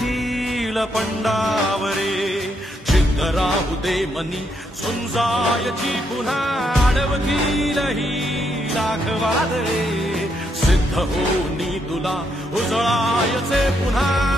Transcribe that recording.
hill पंडावरे जिद्द राहू दे मनी झुंजायची पुन्हा अडवतील ही लाख वादळे सिद्ध होनी तुला उजळायचे पुन्हा